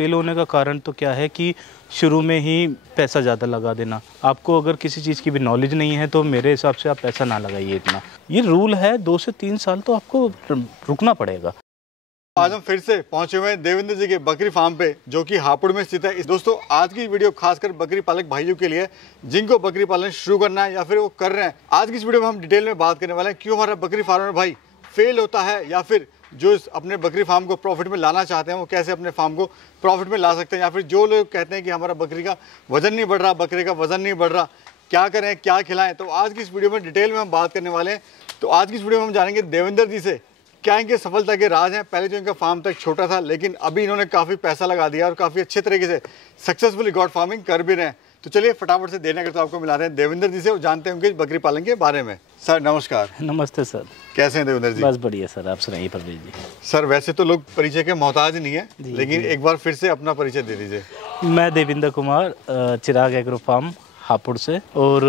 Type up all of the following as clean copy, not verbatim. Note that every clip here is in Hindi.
फेल होने का कारण तो क्या है कि शुरू में ही पैसा ज़्यादा लगा देना। आपको अगर किसी चीज़ की भी नॉलेज नहीं है तो मेरे हिसाब से आप पैसा ना लगाइए इतना। ये रूल है, 2 से 3 साल तो आपको रुकना पड़ेगा। आज हम फिर से पहुंचे हुए हैं देवेंद्र जी के बकरी फार्म पे, जो कि हापुड़ में स्थित है। दोस्तों, आज की वीडियो खासकर बकरी पालक भाइयों के लिए जिनको बकरी पालन शुरू करना है या फिर वो कर रहे हैं। आज की इस वीडियो में हम डिटेल में बात करने वाले हैं क्यों हमारा बकरी फार्मर भाई फेल होता है, या फिर जो अपने बकरी फार्म को प्रॉफिट में लाना चाहते हैं वो कैसे अपने फार्म को प्रॉफिट में ला सकते हैं, या फिर जो लोग कहते हैं कि हमारा बकरी का वजन नहीं बढ़ रहा, बकरे का वजन नहीं बढ़ रहा, क्या करें, क्या खिलाएं। तो आज की इस वीडियो में डिटेल में हम बात करने वाले हैं। तो आज की इस वीडियो में हम जानेंगे देवेंद्र जी से क्या इनके सफलता के राज हैं। पहले जो इनका फार्म तक छोटा था, लेकिन अभी इन्होंने काफ़ी पैसा लगा दिया और काफ़ी अच्छे तरीके से सक्सेसफुली गॉड फार्मिंग कर भी रहे हैं। तो चलिए फटाफट से देने का तो आपको मिला रहे हैं देवेंद्र जी से और जानते हैं उनके बकरी पालन के बारे में। सर नमस्कार। नमस्ते सर। कैसे हैं देवेंद्र जी? बस बढ़िया सर, आप सुनाइए परवेज जी। सर वैसे तो लोग परिचय के मोहताज नहीं है, लेकिन एक बार फिर से अपना परिचय दे दीजिए। मैं देवेंद्र कुमार, चिराग एग्रो फार्म हापुड़ से, और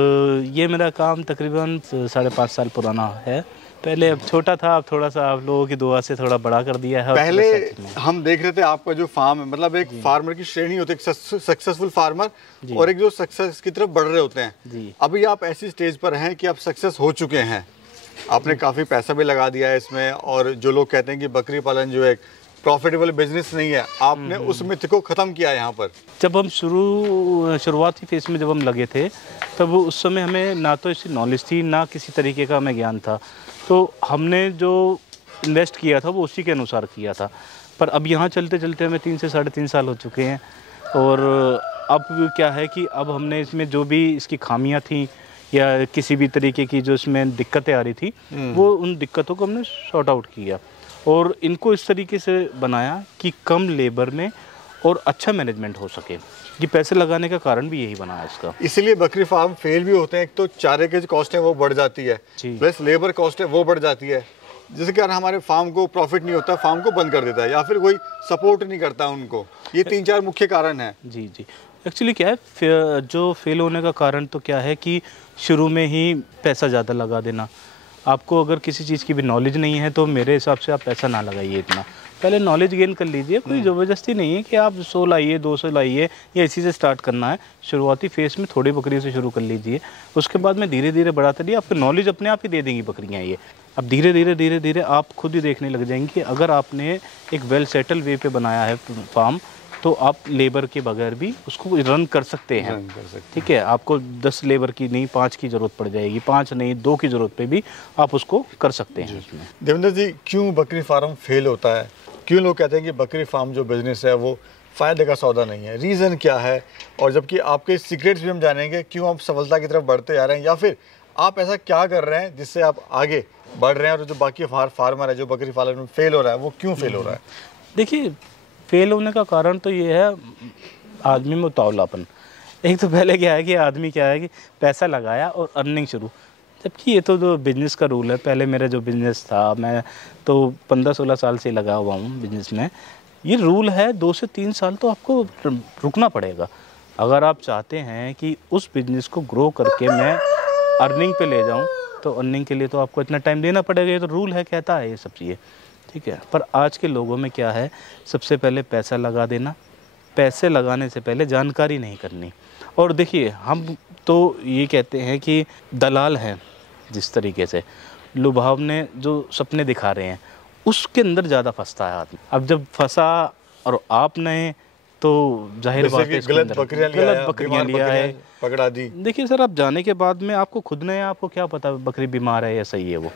ये मेरा काम तकरीबन 5.5 साल पुराना है। पहले अब छोटा था, अब थोड़ा सा आप लोगों की दुआ से थोड़ा बड़ा कर दिया है। पहले हम देख रहे थे आपका जो फार्म है, मतलब एक फार्मर की श्रेणी होती है, सक्सेसफुल फार्मर और एक जो सक्सेस की तरफ बढ़ रहे होते हैं। अभी आप ऐसी स्टेज पर हैं कि आप सक्सेस हो चुके हैं, आपने काफ़ी पैसा भी लगा दिया है इसमें, और जो लोग कहते हैं कि बकरी पालन जो है प्रॉफिटेबल बिजनेस नहीं है, आपने उस मिथ को ख़त्म किया यहाँ पर। जब हम शुरुआती फेज में जब हम लगे थे, तब उस समय हमें ना तो इसकी नॉलेज थी, ना किसी तरीके का हमें ज्ञान था। तो हमने जो इन्वेस्ट किया था वो उसी के अनुसार किया था। पर अब यहाँ चलते चलते हमें 3 से 3.5 साल हो चुके हैं, और अब क्या है कि अब हमने इसमें जो भी इसकी खामियां थी या किसी भी तरीके की जो इसमें दिक्कतें आ रही थी, वो उन दिक्कतों को हमने सॉर्ट आउट किया और इनको इस तरीके से बनाया कि कम लेबर में और अच्छा मैनेजमेंट हो सके। ये पैसे लगाने का कारण भी यही बना है इसका। इसीलिए बकरी फार्म फेल भी होते हैं। एक तो चारे की जो कॉस्ट है वो बढ़ जाती है, प्लस लेबर कॉस्ट है वो बढ़ जाती है, जिसके कारण हमारे फार्म को प्रॉफिट नहीं होता, फार्म को बंद कर देता है या फिर कोई सपोर्ट नहीं करता उनको। ये 3-4 मुख्य कारण हैं। जी जी, एक्चुअली क्या है, जो फेल होने का कारण तो क्या है कि शुरू में ही पैसा ज़्यादा लगा देना। आपको अगर किसी चीज़ की भी नॉलेज नहीं है तो मेरे हिसाब से आप पैसा ना लगाइए इतना। पहले नॉलेज गेन कर लीजिए, कोई ज़बरदस्ती नहीं है कि आप 100 लाइए, 200 लाइए, या इसी से स्टार्ट करना है। शुरुआती फेस में थोड़ी बकरियों से शुरू कर लीजिए, उसके बाद में धीरे धीरे बढ़ाते रहिए। आपको नॉलेज अपने आप ही दे देंगी बकरियाँ ये। अब धीरे धीरे आप खुद ही देखने लग जाएंगे कि अगर आपने एक वेल सेटल वे पे बनाया है फार्म, तो आप लेबर के बगैर भी उसको रन कर सकते हैं। ठीक है, आपको 10 लेबर की नहीं 5 की ज़रूरत पड़ जाएगी, 5 नहीं 2 की ज़रूरत पे भी आप उसको कर सकते हैं। देवेंद्र जी, क्यों बकरी फार्म फेल होता है? क्यों लोग कहते हैं कि बकरी फार्म जो बिजनेस है वो फ़ायदे का सौदा नहीं है? रीज़न क्या है? और जबकि आपके सीक्रेट्स भी हम जानेंगे, क्यों आप सफलता की तरफ बढ़ते जा रहे हैं, या फिर आप ऐसा क्या कर रहे हैं जिससे आप आगे बढ़ रहे हैं, और जो बाकी फार्मर है जो बकरी पालन में फेल हो रहा है वो क्यों फेल हो रहा है? देखिए, फेल होने का कारण तो ये है आदमी में उतावलापन। एक तो पहले क्या है कि आदमी क्या है कि पैसा लगाया और अर्निंग शुरू, जबकि ये तो जो बिज़नेस का रूल है। पहले मेरा जो बिज़नेस था, मैं तो 15-16 साल से लगा हुआ हूँ बिज़नेस में। ये रूल है 2 से 3 साल तो आपको रुकना पड़ेगा अगर आप चाहते हैं कि उस बिज़नेस को ग्रो करके मैं अर्निंग पे ले जाऊँ। तो अर्निंग के लिए तो आपको इतना टाइम देना पड़ेगा, ये तो रूल है, कहता है ये सब चीज़ें। ठीक है, पर आज के लोगों में क्या है, सबसे पहले पैसा लगा देना, पैसे लगाने से पहले जानकारी नहीं करनी। और देखिए, हम तो ये कहते हैं कि दलाल हैं, जिस तरीके से लुभावने जो सपने दिखा रहे हैं उसके अंदर ज़्यादा फंसता है आदमी। अब जब फंसा और आपने तो जाहिर बात है गलत बकरियां लिया है, पकड़ा दी। देखिए सर, आप जाने के बाद में आपको खुद ने, आपको क्या पता बकरी बीमार है या सही है? वो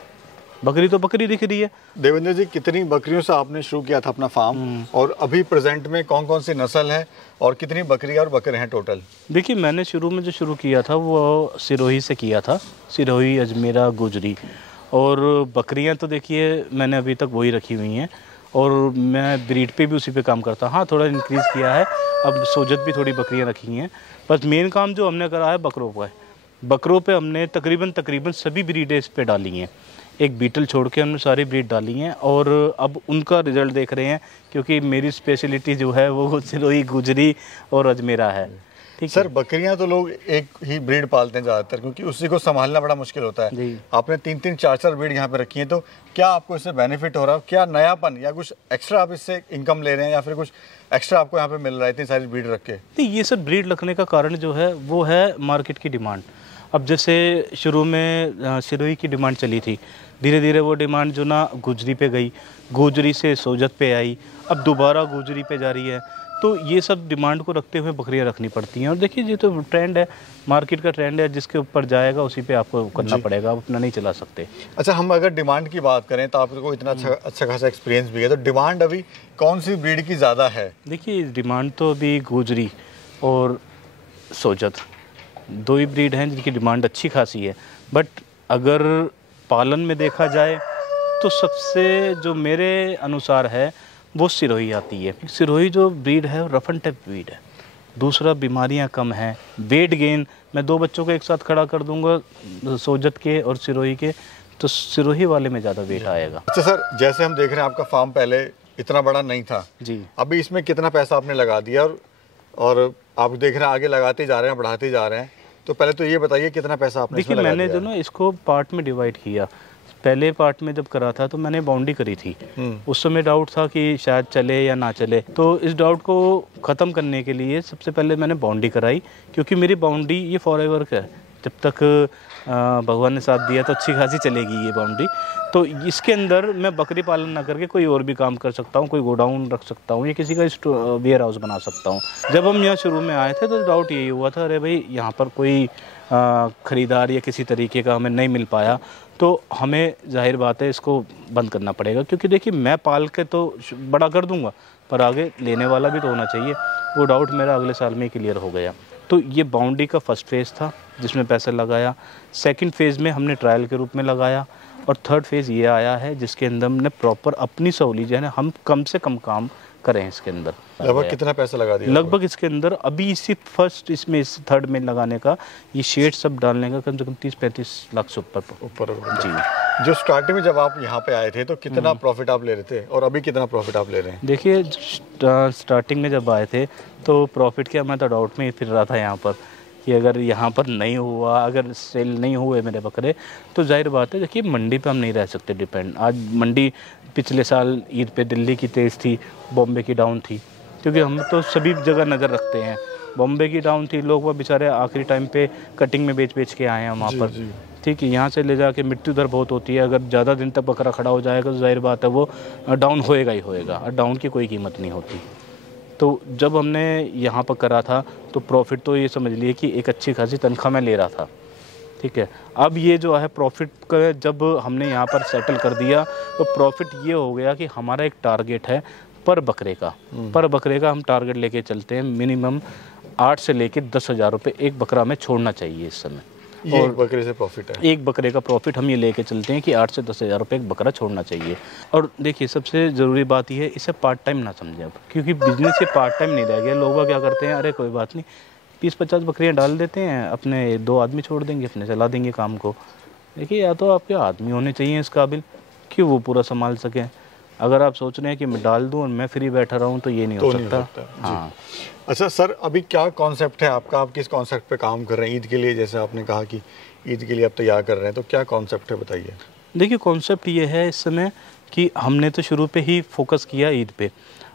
बकरी तो बकरी दिख रही है। देवेंद्र जी, कितनी बकरियों से आपने शुरू किया था अपना फार्म, और अभी प्रेजेंट में कौन कौन सी नस्ल है और कितनी बकरियां और बकरे हैं टोटल? देखिए, मैंने शुरू में जो शुरू किया था वो सिरोही से किया था, सिरोही, अजमेरा, गुजरी। और बकरियां तो देखिए मैंने अभी तक वही रखी हुई हैं, और मैं ब्रीड पे भी उसी पे काम करता। हाँ, थोड़ा इंक्रीज़ किया है, अब सोजत भी थोड़ी बकरियां रखी हैं। बस मेन काम जो हमने करा है बकरों का है। बकरों पे हमने तकरीबन सभी ब्रीडें इस पे डाली हैं। एक बीटल छोड़ के हमने सारी ब्रीड डाली हैं, और अब उनका रिज़ल्ट देख रहे हैं, क्योंकि मेरी स्पेशलिटी जो है वो सिरोही, गुजरी और अजमेरा है। ठीक सर बकरियां तो लोग एक ही ब्रीड पालते हैं ज़्यादातर, क्योंकि उसी को संभालना बड़ा मुश्किल होता है। जी। आपने 3-3, 4-4 ब्रीड यहाँ पे रखी हैं, तो क्या आपको इससे बेनिफिट हो रहा है? क्या नयापन या कुछ एक्स्ट्रा आप इससे इनकम ले रहे हैं, या फिर कुछ एक्स्ट्रा आपको यहाँ पे मिल रहा है इतनी सारी ब्रीड रख के? नहीं, ये सब ब्रीड रखने का कारण जो है वो है मार्केट की डिमांड। अब जैसे शुरू में सिरोही की डिमांड चली थी, धीरे धीरे वो डिमांड जो ना गुजरी पे गई, गुजरी से सोजत पे आई, अब दोबारा गुजरी पे जा रही है। तो ये सब डिमांड को रखते हुए बकरियां रखनी पड़ती हैं। और देखिए ये तो ट्रेंड है, मार्केट का ट्रेंड है, जिसके ऊपर जाएगा उसी पे आपको करना पड़ेगा, आप अपना नहीं चला सकते। अच्छा, हम अगर डिमांड की बात करें तो आपको इतना अच्छा खासा एक्सपीरियंस भी है, तो डिमांड अभी कौन सी ब्रीड की ज़्यादा है? देखिए डिमांड तो अभी गुजरी और सोजत दो ही ब्रीड हैं जिनकी डिमांड अच्छी खासी है। बट अगर पालन में देखा जाए तो सबसे जो मेरे अनुसार है वो सिरोही आती है। सिरोही जो ब्रीड है रफ एंड टफ ब्रीड है। दूसरा, बीमारियां कम हैं, वेट गेन, मैं 2 बच्चों को एक साथ खड़ा कर दूंगा सोजत के और सिरोही के, तो सिरोही वाले में ज़्यादा वेट आएगा। अच्छा सर, जैसे हम देख रहे हैं आपका फार्म पहले इतना बड़ा नहीं था जी, अभी इसमें कितना पैसा आपने लगा दिया, और आप देख रहे हैं आगे लगाते जा रहे हैं, बढ़ाते जा रहे हैं, तो पहले तो ये बताइए कितना पैसा आपने देखिए मैंने जो ना इसको पार्ट में डिवाइड किया। पहले पार्ट में जब करा था तो मैंने बाउंड्री करी थी। उस समय डाउट था कि शायद चले या ना चले, तो इस डाउट को ख़त्म करने के लिए सबसे पहले मैंने बाउंड्री कराई, क्योंकि मेरी बाउंड्री ये फॉरएवर है। जब तक भगवान ने साथ दिया तो अच्छी खासी चलेगी ये बाउंड्री। तो इसके अंदर मैं बकरी पालन ना करके कोई और भी काम कर सकता हूँ, कोई गोडाउन रख सकता हूँ या किसी का वेयर हाउस बना सकता हूँ। जब हम यहाँ शुरू में आए थे तो डाउट यही हुआ था, अरे भाई यहाँ पर कोई ख़रीदार या किसी तरीके का हमें नहीं मिल पाया, तो हमें जाहिर बात है इसको बंद करना पड़ेगा। क्योंकि देखिए मैं पाल के तो बड़ा कर दूंगा, पर आगे लेने वाला भी तो होना चाहिए। वो डाउट मेरा अगले साल में ही क्लियर हो गया। तो ये बाउंड्री का फर्स्ट फेज़ था जिसमें पैसे लगाया। सेकंड फेज़ में हमने ट्रायल के रूप में लगाया, और थर्ड फेज़ ये आया है जिसके अंदर हमने प्रॉपर अपनी सहूलियत है ना, हम कम से कम काम करें इसके अंदर। लगभग कितना पैसा लगा दिया? लगभग इसके अंदर अभी इसी फर्स्ट इसमें इस थर्ड में लगाने का, ये शेड सब डालने का कम से कम 30-35 लाख से ऊपर जी। जो स्टार्टिंग में जब आप यहाँ पे आए थे तो कितना प्रॉफिट आप ले रहे थे, और अभी कितना प्रॉफिट आप ले रहे हैं? देखिए स्टार्टिंग में जब आए थे तो प्रॉफिट क्या, मैं तो डाउट में ही फिर रहा था यहाँ पर कि अगर यहाँ पर नहीं हुआ, अगर सेल नहीं हुए मेरे बकरे, तो जाहिर बात है देखिए मंडी पे हम नहीं रह सकते डिपेंड। आज मंडी पिछले साल ईद पे दिल्ली की तेज़ थी, बॉम्बे की डाउन थी, क्योंकि हम तो सभी जगह नज़र रखते हैं। बॉम्बे की डाउन थी, लोग वो बेचारे आखिरी टाइम पे कटिंग में बेच के आए हैं वहाँ पर। ठीक है, यहाँ से ले जाके मृत्यु दर बहुत होती है। अगर ज़्यादा दिन तक बकरा खड़ा हो जाएगा तो जाहिर बात है वो डाउन होएगा ही होएगा, और डाउन की कोई कीमत नहीं होती। तो जब हमने यहाँ पर करा था तो प्रॉफिट तो ये समझ लिए कि एक अच्छी खासी तनख्वाह मैं ले रहा था। ठीक है, अब ये जो है प्रॉफिट का जब हमने यहाँ पर सेटल कर दिया तो प्रॉफिट ये हो गया कि हमारा एक टारगेट है पर बकरे का हम टारगेट लेके चलते हैं। मिनिमम 8 से लेके 10,000 रुपये एक बकरा में छोड़ना चाहिए इस समय। और बकरे से प्रॉफिट है, एक बकरे का प्रॉफिट हम ये लेके चलते हैं कि 8 से 10,000 रुपये एक बकरा छोड़ना चाहिए। और देखिए सबसे ज़रूरी बात यह है, इसे पार्ट टाइम ना समझें अब, क्योंकि बिजनेस ये पार्ट टाइम नहीं रह गया। लोग क्या करते हैं, अरे कोई बात नहीं 20-50 बकरियाँ डाल देते हैं, अपने 2 आदमी छोड़ देंगे, अपने चला देंगे काम को। देखिए या तो आपके आदमी होने चाहिए इस काबिल कि वो पूरा संभाल सकें। अगर आप सोच रहे हैं कि मैं डाल दूं और मैं फ्री बैठा रहूं तो ये नहीं हो सकता। हाँ। अच्छा सर, अभी क्या कॉन्सेप्ट है आपका? आप किस कॉन्सेप्ट पे काम कर रहे हैं ईद के लिए? जैसे आपने कहा कि ईद के लिए आप तैयार कर रहे हैं, तो क्या कॉन्सेप्ट है बताइए। देखिए कॉन्सेप्ट ये है इस समय कि हमने तो शुरू पे ही फोकस किया ईद पे।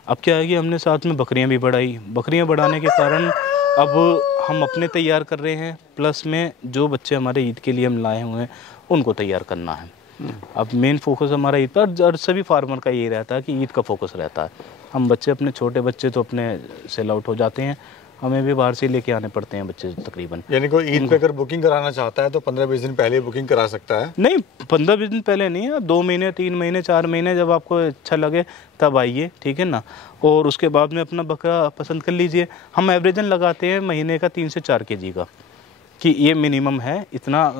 अब क्या है कि हमने साथ में बकरियां भी बढ़ाई। बकरियां बढ़ाने के कारण अब हम अपने तैयार कर रहे हैं, प्लस में जो बच्चे हमारे ईद के लिए हम लाए हुए हैं उनको तैयार करना है। अब मेन फोकस हमारा ईद पर, और सभी फार्मर का ये रहता है कि ईद का फोकस रहता है। हम बच्चे अपने छोटे बच्चे तो अपने सेल आउट हो जाते हैं, हमें भी बाहर से लेके आने पड़ते हैं बच्चे तकरीबन। यानी कोई ईद पे अगर बुकिंग कराना चाहता है तो 15-20 दिन पहले बुकिंग करा सकता है? नहीं, 15-20 दिन पहले नहीं है, 2 महीने 3 महीने 4 महीने जब आपको अच्छा लगे तब आइए, ठीक है ना। और उसके बाद में अपना बकरा पसंद कर लीजिए। हम एवरेजन लगाते हैं महीने का 3 से 4 kg का, कि ये मिनिमम है, इतना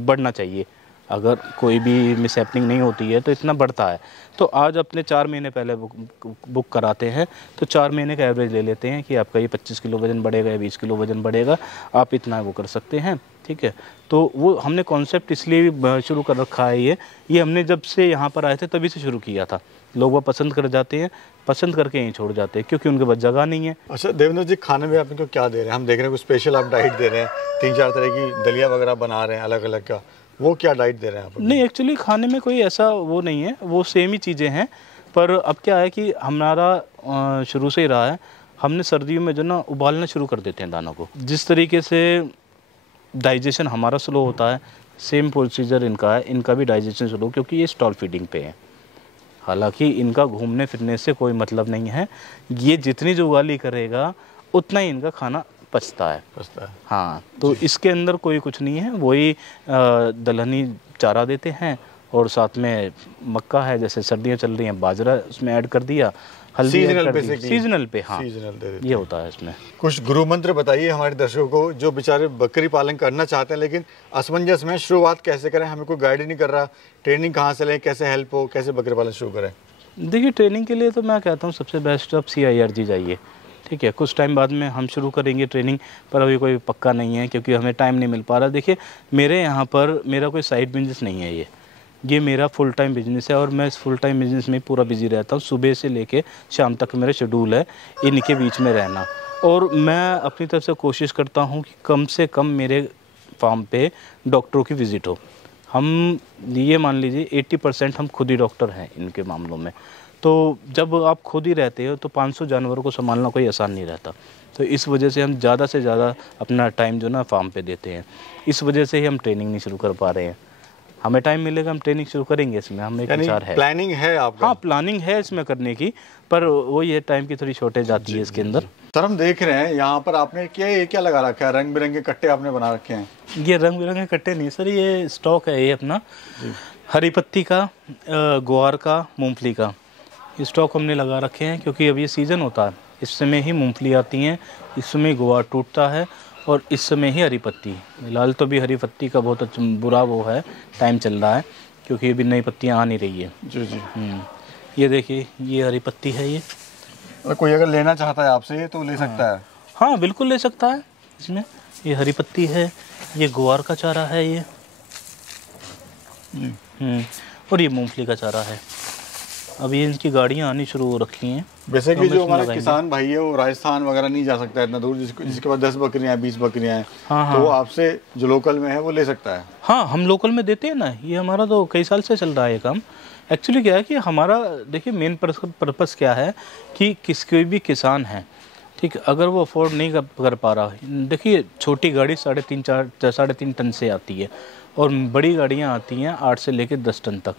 बढ़ना चाहिए। अगर कोई भी मिसहैपनिंग नहीं होती है तो इतना बढ़ता है। तो आज अपने 4 महीने पहले बुक कराते हैं तो 4 महीने का एवरेज ले लेते हैं कि आपका ये 25 किलो वज़न बढ़ेगा या 20 किलो वज़न बढ़ेगा, आप इतना वो कर सकते हैं। ठीक है, तो वो हमने कॉन्सेप्ट इसलिए शुरू कर रखा है। ये हमने जब से यहाँ पर आए थे तभी से शुरू किया था लोग वो पसंद कर जाते हैं, पसंद करके यहीं छोड़ जाते हैं क्योंकि उनके पास जगह नहीं है। अच्छा देवेंद्र जी, खाने में आप इनको क्या दे रहे हैं? हम देख रहे हैं कुछ स्पेशल आप डाइट दे रहे हैं, 3-4 तरह की दलिया वगैरह बना रहे हैं अलग अलग का, वो क्या डाइट दे रहे हैं आप? नहीं, एक्चुअली खाने में कोई ऐसा वो नहीं है, वो सेम ही चीज़ें हैं। पर अब क्या है कि हमारा शुरू से ही रहा है, हमने सर्दियों में जो ना उबालना शुरू कर देते हैं दानों को। जिस तरीके से डाइजेशन हमारा स्लो होता है, सेम प्रोसीजर इनका है, इनका भी डाइजेशन स्लो, क्योंकि ये स्टॉल फीडिंग पे है। हालांकि इनका घूमने फिरने से कोई मतलब नहीं है, ये जितनी जुगाली करेगा उतना ही इनका खाना पचता है। हाँ, तो इसके अंदर कोई कुछ नहीं है, वही दलहनी चारा देते हैं और साथ में मक्का है, जैसे सर्दियाँ चल रही हैं बाजरा उसमें ऐड कर दिया, हल्दी सीजनल पे। हाँ, ये होता है इसमें। कुछ गुरु मंत्र बताइए हमारे दर्शकों को जो बेचारे बकरी पालन करना चाहते हैं लेकिन असमंजस में, शुरुआत कैसे करें, हमें कोई गाइड नहीं कर रहा, ट्रेनिंग कहाँ से लें, कैसे हेल्प हो, कैसे बकरी पालन शुरू करें? देखिए, ट्रेनिंग के लिए तो मैं कहता हूँ सबसे बेस्ट आप CIRG जाइए, ठीक है। कुछ टाइम बाद में हम शुरू करेंगे ट्रेनिंग, पर अभी कोई पक्का नहीं है क्योंकि हमें टाइम नहीं मिल पा रहा। देखिए, मेरे यहाँ पर मेरा कोई साइड बिजनेस नहीं है, ये मेरा फुल टाइम बिजनेस है और मैं इस फुल टाइम बिजनेस में पूरा बिजी रहता हूँ। सुबह से लेके शाम तक मेरा शेड्यूल है इनके बीच में रहना, और मैं अपनी तरफ से कोशिश करता हूँ कि कम से कम मेरे फार्म पे डॉक्टरों की विज़िट हो। हम ये मान लीजिए 80% हम खुद ही डॉक्टर हैं इनके मामलों में। तो जब आप खुद ही रहते हो तो 500 जानवरों को संभालना कोई आसान नहीं रहता। तो इस वजह से हम ज़्यादा से ज़्यादा अपना टाइम जो ना फार्म पे देते हैं। इस वजह से ही हम ट्रेनिंग नहीं शुरू कर पा रहे हैं। हमें टाइम मिलेगा हम ट्रेनिंग शुरू करेंगे, इसमें हम एक विचार है, प्लानिंग है आपका? हाँ, प्लानिंग है इसमें करने की, पर वो ये टाइम की थोड़ी शॉर्टेज आती है इसके अंदर। सर हम देख रहे हैं यहाँ पर आपने क्या लगा रखा है, रंग बिरंगे कट्टे आपने बना रखे हैं? ये रंग बिरंगे कट्टे नहीं सर, ये स्टॉक है, ये अपना हरी पत्ती का, ग्वार का, मूंगफली का, ये स्टॉक हमने लगा रखे हैं क्योंकि अब ये सीज़न होता है, इस समय ही मूंगफली आती हैं, इस समय ग्वार टूटता है और इस समय ही हरी पत्ती। फिलहाल तो भी हरी पत्ती का बहुत बुरा वो है, टाइम चल रहा है क्योंकि अभी नई पत्तियाँ आ नहीं रही है। जी। ये देखिए, ये हरी पत्ती है। ये कोई अगर लेना चाहता है आपसे तो ले सकता है? हाँ, बिल्कुल ले सकता है। इसमें ये हरी पत्ती है, ये ग्वार का चारा है ये, और ये मूंगफली का चारा है। अभी इनकी गाड़ियाँ आनी शुरू हो रखी हैं। वैसे कि जो हमारा किसान भाई है वो राजस्थान वगैरह नहीं जा सकता है इतना दूर, जिसके पास 10 बकरियाँ हैं, 20 बकरियाँ हैं, तो वो आपसे जो लोकल में है वो ले सकता है? हाँ, हम लोकल में देते हैं ना, ये हमारा तो कई साल से चल रहा है ये काम। एक्चुअली क्या है कि हमारा, देखिए, मेन पर्पस क्या है कि कोई भी किसान है, ठीक, अगर वो अफोर्ड नहीं कर पा रहा, देखिए छोटी गाड़ी 3.5 टन से आती है और बड़ी गाड़ियाँ आती हैं 8 से लेकर 10 टन तक,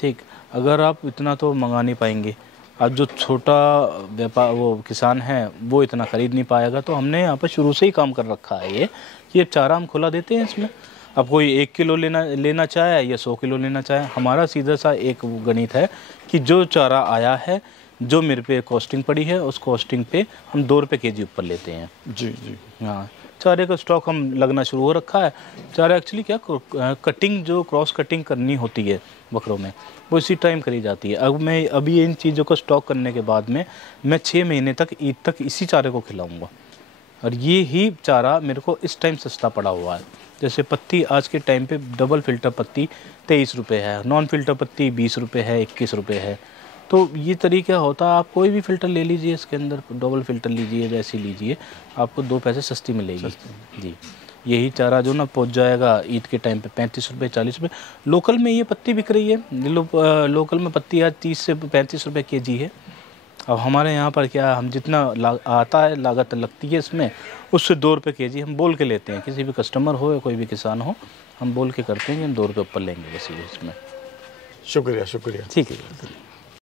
ठीक। अगर आप इतना तो मंगा नहीं पाएंगे, अब जो छोटा व्यापार वो किसान है वो इतना ख़रीद नहीं पाएगा। तो हमने यहाँ पर शुरू से ही काम कर रखा है ये चारा हम खुला देते हैं इसमें। अब कोई 1 किलो लेना चाहे या 100 किलो लेना चाहे, हमारा सीधा सा एक गणित है कि जो चारा आया है, जो मेरे पे कॉस्टिंग पड़ी है, उस कॉस्टिंग पे हम 2 रुपये केजी ऊपर लेते हैं। जी। हाँ, चारे का स्टॉक हम लगना शुरू हो रखा है। चारा एक्चुअली क्या, कटिंग जो क्रॉस कटिंग करनी होती है बकरों में, वो इसी टाइम करी जाती है। अभी इन चीज़ों को स्टॉक करने के बाद में मैं 6 महीने तक, ईद तक इसी चारे को खिलाऊंगा, और ये ही चारा मेरे को इस टाइम सस्ता पड़ा हुआ है। जैसे पत्ती आज के टाइम पे डबल फिल्टर पत्ती 23 रुपये है, नॉन फिल्टर पत्ती 20 रुपये है, 21 रुपये है। तो ये तरीका होता है, आप कोई भी फ़िल्टर ले लीजिए, इसके अंदर डबल फ़िल्टर लीजिए, जैसे लीजिए, आपको 2 पैसे सस्ती मिलेगी। जी, यही चारा जो ना पहुंच जाएगा ईद के टाइम पे 35 रुपये, 40 रुपये। लोकल में ये पत्ती बिक रही है, लोकल में पत्ती आज 30 से 35 रुपये केजी है। अब हमारे यहाँ पर क्या, हम जितना आता है लागत लगती है इसमें, उससे 2 रुपये केजी हम बोल के लेते हैं। किसी भी कस्टमर हो या कोई भी किसान हो, हम बोल के करते हैं कि हम 2 रुपये ऊपर लेंगे बस इसमें। शुक्रिया। ठीक है।